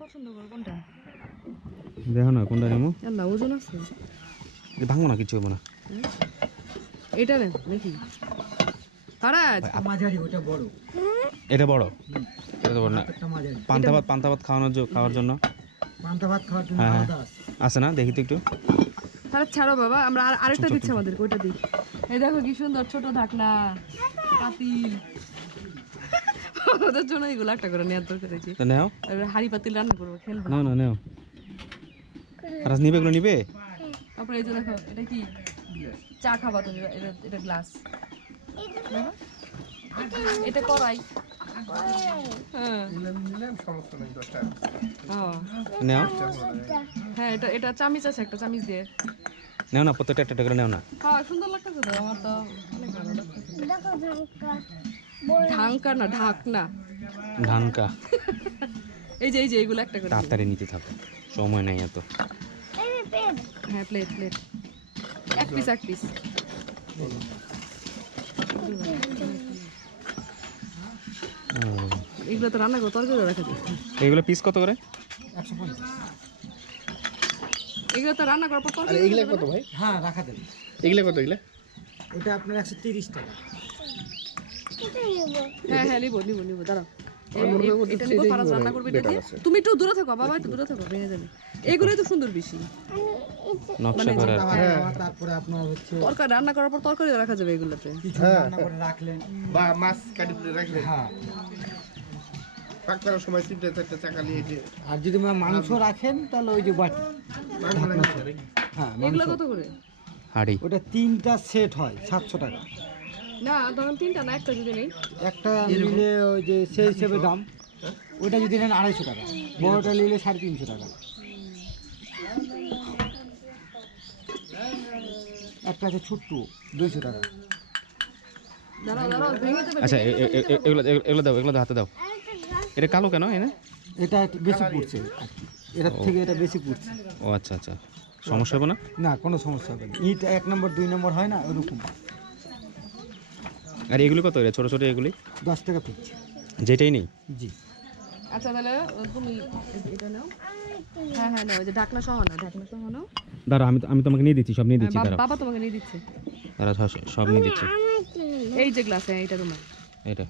পছন্দ করো কোনটা? দেখো না কোনটা নেব? আল্লাহ ওজন আছে। ভাঙবো না কিছু হব না। এটা নেন নাকি ফারাজ! মাঝারি ওটা বড় এটা বড়। এটা তো বড় না। পান্তা ভাত পান্তা ভাত খাওয়ানোর জন্য খাওয়ার জন্য। পান্তা ভাত খাওয়ার জন্য হ্যাঁ, হ্যাঁ। আলাদা আছে। আছে না? দেখি তো একটু। ফারাজ ছাড়ো বাবা আমরা আর আরেকটা দিচ্ছি আমাদের ওইটা দিই। এই দেখো কি সুন্দর ছোট ঢাকনা। পাতিল। ওদের জন্য এগুলো একটা করে নেওয়ার দরকার আছে। নাও। হাড়ি পাতিল রান্না করব খেলব। না না নাও। আর নিবে এগুলো নিবে? তারপরে এই যে দেখো এটা কি? চা খাবা তুমি এটা এটা গ্লাস এটা করাই হ্যাঁ ও, নেও। হ্যাঁ এটা এটা চামিচ আছে একটা চামিচ দিয়ে। নেও না প্রত্যেকটা একটা করে নেও না। হ্যাঁ সুন্দর লাগতেছে তো আমার তো অনেক ভালো লাগতেছে। ঢাঙ্কা না ঢাকনা। এই যে এই যে এগুলো একটা করে। তাড়াতাড়ি নিতে থাকো সময় নেই এত। হ্যাঁ প্লেট প্লেট এক পিস এক পিস। এগুলো তো রান্না করে তরকারি রাখা যায় এগুলো পিস কত করে? একশো পঞ্চাশ এগুলো তো রান্না করার পর তরকারি এগুলো কত ভাই? হ্যাঁ রাখা দেবে এগুলো কত এগুলো? এটা আপনার একশো তিরিশ টাকা। হ্যাঁ হ্যাঁ নিবো নিবো নিবো দাঁড়াও। এটা নিবো ফারাজ রান্না করবে এটা দিয়ে। তুমি একটু দূরে থাকো বাবা একটু দূরে থাকো ভেঙে যাবে। এগুলোই তো সুন্দর বেশি। নকশা করা তারপরে আপনার হচ্ছে তরকারি রান্না করার পর তরকারি রাখা যাবে এগুলোতে। কিছু রান্না করে রাখলেন। বা মাছ কাটি করে হ্যাঁ। পাক করার সময় তিনটা চারটা চাকা নিয়ে এসে আর যদি মাংস রাখেন তাহলে ওই যে বাটি হ্যাঁ এগুলো মাংস। কত করে? হাড়ি ওটা তিনটা সেট হয় সাতশো টাকা। না ধরুন তিনটা না একটা যদি নেই। একটা নিলে ওই যে সেই হিসেবে দাম ওটা যদি নেন আড়াইশো টাকা। বড়টা নিলে সাড়ে তিনশো টাকা। একটা আছে ছোট্ট দুইশো টাকা। আচ্ছা এগুলো এগুলো দাও এগুলো হাতে দাও। এটা কালো কেন এনে? এটা একটু বেশি পড়ছে এটার থেকে এটা বেশি পড়ছে। ও আচ্ছা আচ্ছা। সমস্যা হবে না? না কোনো সমস্যা হবে না। ইট এক নম্বর দুই নম্বর হয় না ওরকম। আর এগুলো কত রে ছোট ছোট এগুলি দশ টাকা পিস যেটাই নেই? জি। আচ্ছা তাহলে তুমি এটা নাও। হ্যাঁ হ্যাঁ নাও ওই যে ঢাকনা সহ নাও ঢাকনা সহ নাও। দাঁড়া আমি আমি তোমাকে নিয়ে দিচ্ছি সব নিয়ে দিচ্ছি হ্যাঁ, দাঁড়া বাবা- তোমাকে নিয়ে দিচ্ছে। দাঁড়া সব নিয়ে দিচ্ছি। এই যে গ্লাস হ্যাঁ এটা তোমার। এটা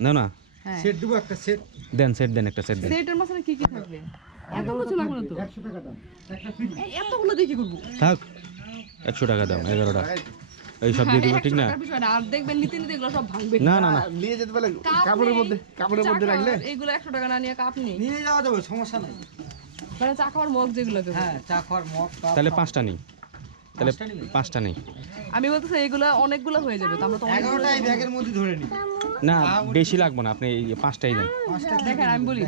না না। হ্যাঁ। সেট দেবো একটা সেট দেন সেট দেন একটা সেট দেন। সেটার মাঝখানে কি কি থাকবে? এত কিছু লাগবে না তো। একশো টাকা দাম। একটা ফ্রি এই এতগুলো দিয়ে কি করব? থাক। একশো টাকা দাম এগারোটা। এই সব দিয়ে দিবো ঠিক না? আর দেখবেন নিতে নিতে এগুলো সব ভাঙবে। না না না। নিয়ে যেতে পারলে কাপড়ের মধ্যে কাপড়ের মধ্যে রাখলে? এগুলো একশো টাকা না নিয়ে কাপ নেই। নিয়ে যাওয়া যাবে সমস্যা নাই। মানে চা খাওয়ার মগ যেগুলো হ্যাঁ চা খাওয়ার মগ তাহলে পাঁচটা নেই। তাহলে পাঁচটা নেই। আমি বলতেছি এগুলো অনেকগুলো হয়ে যাবে তো আমরা তো অনেক ব্যাগের মধ্যে ধরে নিই। না বেশি লাগবে না আপনি এই পাঁচটাই দেন। দেখেন আমি বলি।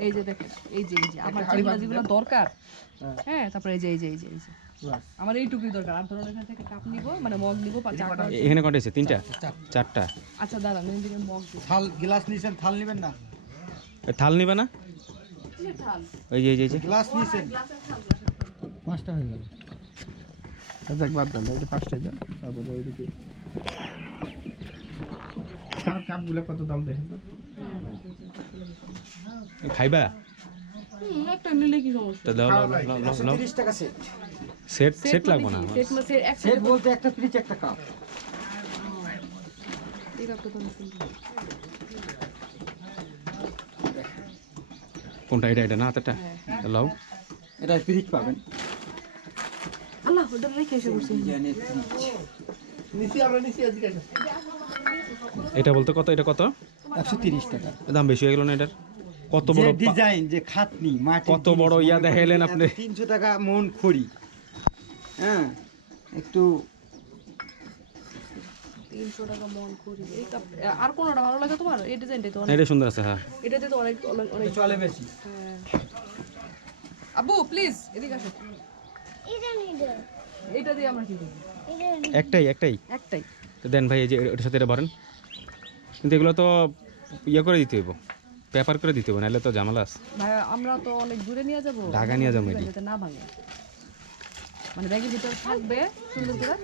এই যে দেখেন এই যে এই যে আমার যেগুলো যেগুলো দরকার হ্যাঁ। তারপরে এই যে এই যে এই যে এই যে বাস। আমার এইটুকুই দরকার। আর ধরুন এখান থেকে কাপ নিব মানে মগ নিব বা চা খাওয়ার- এ- এখানে কটা আছে? তিনটা? চার। চারটা। আচ্ছা দাঁড়ান এখান থেকে মগ দিব থাল গ্লাস নিছেন থাল নেবেন না? এ, থাল নিবে না? কিসের থাল? ওই যে এই যে, এই যে। গ্লাস নিছেন। পাঁচটা হয়ে গেল। দেখ বাদ দেন এটা পাঁচটাই দেন তারপরে ওইদিকে কাপ কাপগুলো কত দাম দেখেন তো? খাইবা? একটা নিলে কি সমস্যা? দাও টাকা সেট সেট সেট লাগবে না সেট বলতে একটা পিস একটা কাপ। কোনটা? এটা এটা না হাতেরটা লাও। এটা ফ্রিজ পাবেন। আল্লাহ ওটা রেখে এসে বসে ডিজাইনের নিচে আমরা নিচে আজকে এটা বলতে কত? এটা কত? একশো তিরিশ টাকা। দাম বেশি হয়ে গেল না এটার? কত বড় ডিজাইন যে খাটনি মাটি কত বড় ইয়া দেখাইলেন আপনি। তিনশো টাকা মন খড়ি। হ্যাঁ একটু তিনশো টাকা মন করি আর কোনোটা ভালো লাগে তোমার? এই ডিজাইনটাই তো এটা সুন্দর আছে হ্যাঁ। এটাতে তো অনেক চলে বেশি। হ্যাঁ। প্লিজ এদিকে আসো। এইটা দিয়ে আমরা কি করব? একটাই একটাই? একটাই। দেন ভাই এই যে ওটার সাথে এটা ভরেন। কিন্তু এগুলো তো ইয়ে করে দিতে হইব পেপার করে দিতে হবে নাহলে তো ঝামেলা আছে। ভাই আমরা তো অনেক দূরে নিয়ে যাব। ঢাকা নিয়ে যাব না ভাঙে। মানে ব্যাগের ভিতর থাকবে সুন্দর করে।